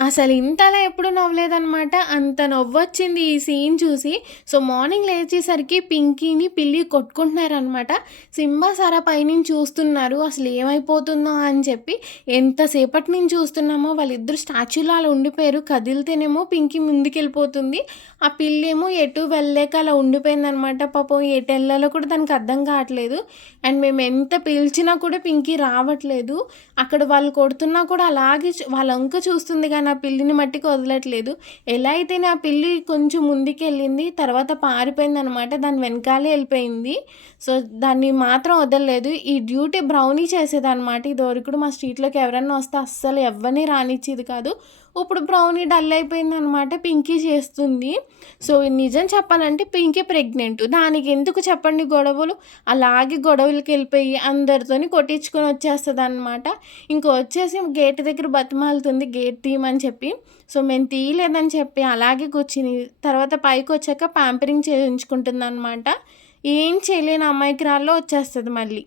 అసలు ఇంతలా ఎప్పుడు నవ్వలేదనమాట. అంత నవ్వొచ్చింది ఈ సీన్ చూసి. సో, మార్నింగ్ లేచేసరికి పింకీని, పిల్లి కొట్టుకుంటున్నారనమాట. సింబా, సారా పైనుంచి చూస్తున్నారు. అసలు ఏమైపోతుందో అని చెప్పి. ఎంతసేపటి నుంచి చూస్తున్నామో వాళ్ళిద్దరూ స్టాచ్యూలో అలా ఉండిపోయారు. కదిలితేనేమో పింకీ ముందుకెళ్ళిపోతుంది. ఆ పిల్లేమో ఎటు వెళ్ళలేక అలా ఉండిపోయిందనమాట. పాపం ఎటెళ్ళాలో కూడా దానికి అర్థం కావట్లేదు. అండ్ మేము ఎంత పిలిచినా కూడా పింకీ రావట్లేదు. అక్కడ వాళ్ళు కొడుతున్నా కూడా అలాగే వాళ్ళ వంక చూస్తుంది కానీ ఆ పిల్లిని మట్టికి వదలట్లేదు. ఎలా అయితేనే ఆ పిల్లి కొంచెం ముందుకెళ్ళింది. తర్వాత పారిపోయిందనమాట. దాని వెనకాలే వెళ్ళిపోయింది. సో, దాన్ని మాత్రం వదలలేదు. ఈ డ్యూటీ బ్రౌనీ చేసేదనమాట. ఇదివరకు మా స్ట్రీట్‌లోకి ఎవరన్నా వస్తే అస్సలు ఎవ్వరిని రానిచ్చేది కాదు. ఇప్పుడు బ్రౌనీ డల్ అయిపోయిందనమాట. పింకీ చేస్తుంది. సో, నిజం చెప్పాలంటే పింకీ ప్రెగ్నెంట్. దానికి ఎందుకు చెప్పండి గొడవలు? అలాగే గొడవలకెళ్ళిపోయి అందరితోని కొట్టించుకొని వచ్చేస్తదనమాట. ఇంక వచ్చేసి గేట్ దగ్గర బతిమాలుతుంది గేట్ తీయమని చెప్పి. సో, మేము తీయలేదని చెప్పి అలాగే కూర్చుని తర్వాత పైకొచ్చాక ప్యాంపరింగ్ చేయించుకుంటుందనమాట. ఏం చేయలేని అమాయకురాల్లో వచ్చేస్తది మళ్ళీ.